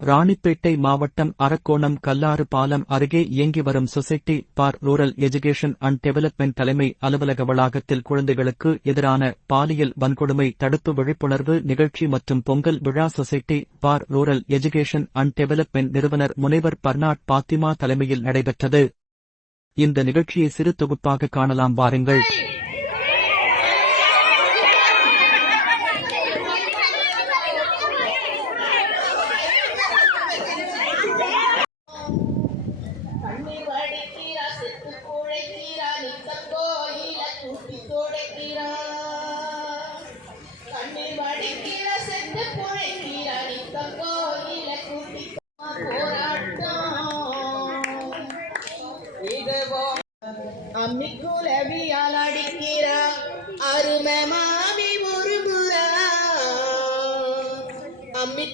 ராணிப்பேட்டை மாவட்டம் அரக்கோணம் கல்லாறு பாலம் அருகே இயங்கி வரும் society for rural education and development தலைமை அலுவலக வளாகத்தில் குழந்தைகளுக்கு எதிரான பாலியல் வன்கொடுமை தடுப்பு விழிப்புணர்வு நிகழ்ச்சி மற்றும் பொங்கல் விழா society for rural education and development நிறுவனர் முனைவர் பர்னாட் பாத்திமா தலைமையில் நடைபெற்றது. இந்த நிகழ்ச்சியை சிறு தொகுப்பாக காணலாம் வாருங்கள். இதுவோ அம்மி குலவியால் அடிக்கிறா அருமை மாமி ஒரு முறா அம்மி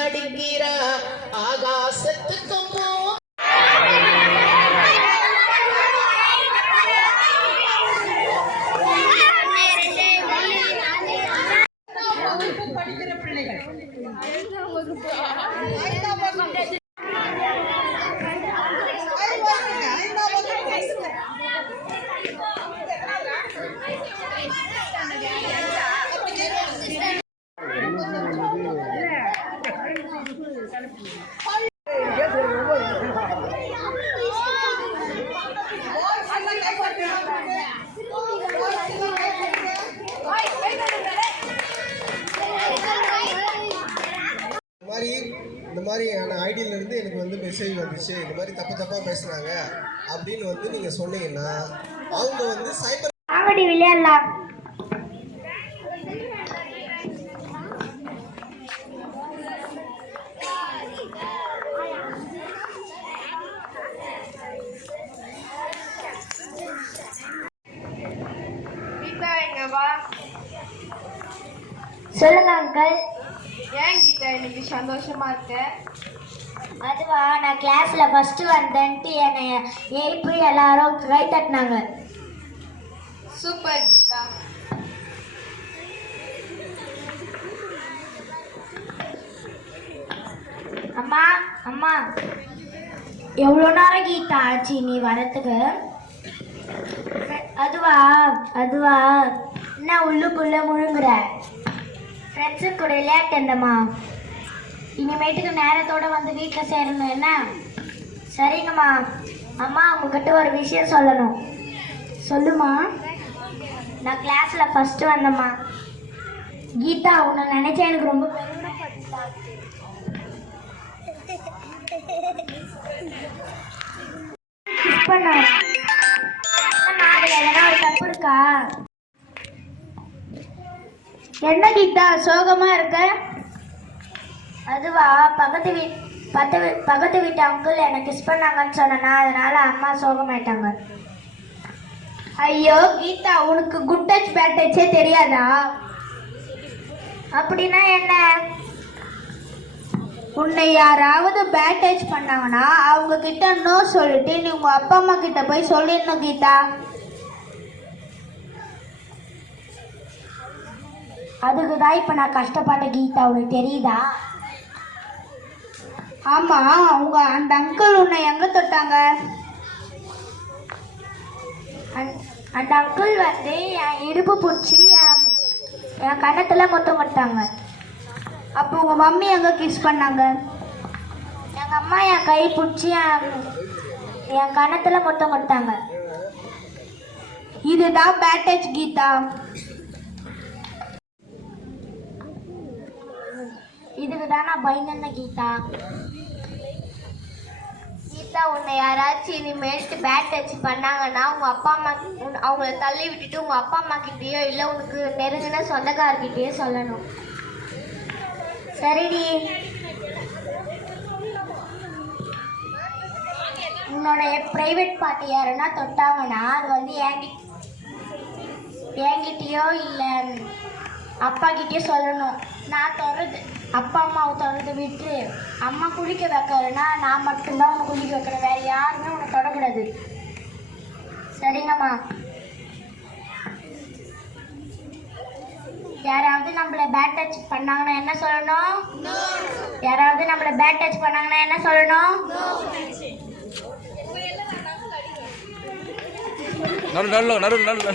அடிக்கிறா ஆகாசத்துக்கும் மாதிரியான ஐடியில இருந்து எனக்கு வந்து மெசேஜ் வந்துச்சு. இந்த மாதிரி தப்பு தப்பா பேசுறாங்க அப்படின்னு வந்து நீங்க சொன்னீங்கன்னா அவங்க வந்து சைபர் வாங்கடி விளையாடலாம். சொல்லுங்க அங்கிள் ஏன் கீதா இன்னைக்கு சந்தோஷமா இருக்க? அதுவா நான் கிளாஸ்ல ஃபர்ஸ்ட் வந்தேன்ட்டு என்னை எழுப்பி எல்லாரும் கை தட்டினாங்க. சூப்பர் கீதா. அம்மா அம்மா. எவ்வளோ நேரம் கீதா ஆச்சு நீ வரத்துக்கு அதுவா அதுவா. என்ன உள்ளுக்குள்ள முழுங்குற? ஃப்ரெண்ட்ஸு கூட விளையாட்டு இருந்தம்மா இனிமேட்டுக்கு நேரத்தோட வந்து வீட்டில் சேரணும் என்ன? சரிங்கம்மா. அம்மா உங்ககிட்ட ஒரு விஷயம் சொல்லணும். சொல்லுமா. நான் கிளாஸில் ஃபஸ்ட்டு வந்தேம்மா. கீதா உன்னை நினைச்சா எனக்கு ரொம்ப பெருமைப்பட்டுட்டா பண்ண. அம்மா, எதனா ஒரு தப்பு இருக்கா? என்ன கீதா? சோகமா இருக்க? அதுவா பக்கத்து வீட் பத்து பக்கத்து வீட்டு அங்கிள் எனக்கு கிஸ் பண்ணாங்கன்னு சொன்னா அதனால அம்மா சோகமாயிட்டாங்க. ஐயோ கீதா உனக்கு குட் டச் பேட் டச்சே தெரியாதா? அப்படின்னா என்ன? உன்னை யாராவது பேட் டச் பண்ணாங்கன்னா அவங்க கிட்ட நோ சொல்லிட்டு நீ உங்க அப்பா அம்மா கிட்ட போய் சொல்லிடணும் கீதா. அதுக்கு தான் இப்போ நான் கஷ்டப்பட்ட கீதா உனக்கு தெரியுதா? ஆமா அவங்க அந்த அங்கிள் உன்னை எங்க தொட்டாங்க? அந்த- அந்த அங்கிள் வந்து என் இடுப்பு பிடிச்சி என் என் மொத்தம் முத்தம் கொடுத்தாங்க. அப்போ உங்க மம்மி எங்க கிஸ் பண்ணாங்க? எங்க அம்மா என் கை பிடிச்சி என் கணத்தில் மொத்தம் கொடுத்தாங்க. இதுதான் பேட்டேஜ் கீதா. இதுக்கு தான் நான் கீதா கீதா உன்னை யாராச்சும் இனிமேல்ட்டு பேட் டச் பண்ணாங்கன்னா உங்க அப்பா அம்மா உன்- அவங்கள தள்ளி விட்டுட்டு உங்க அப்பா அம்மா கிட்டேயோ இல்லை உனக்கு நெருங்கின சொந்தக்காரர்கிட்டயோ சொல்லணும் சரிடி உன்னோட ப்ரைவேட் பார்ட்டி யாருன்னா தொட்டாங்கன்னா அது வந்து என்கிட்ட என்கிட்டயோ இல்லை அப்பா கிட்டே சொல்லணும். நான் தொடருது அப்பா அம்மாவை தொடர்ந்து விட்டு அம்மா குளிக்க வைக்கலன்னா நான் மட்டும்தான் உன்னை குளிக்க வைக்கிறேன் வேறு யாருமே உன்னை தொடக்கூடாது. சரிங்கம்மா. யாராவது நம்மள பேட் டச் பண்ணாங்கன்னா என்ன சொல்லணும்? யாராவது நம்மள பேட் டச் பண்ணாங்கன்னா என்ன சொல்லணும்? நடு நடு நடு நடு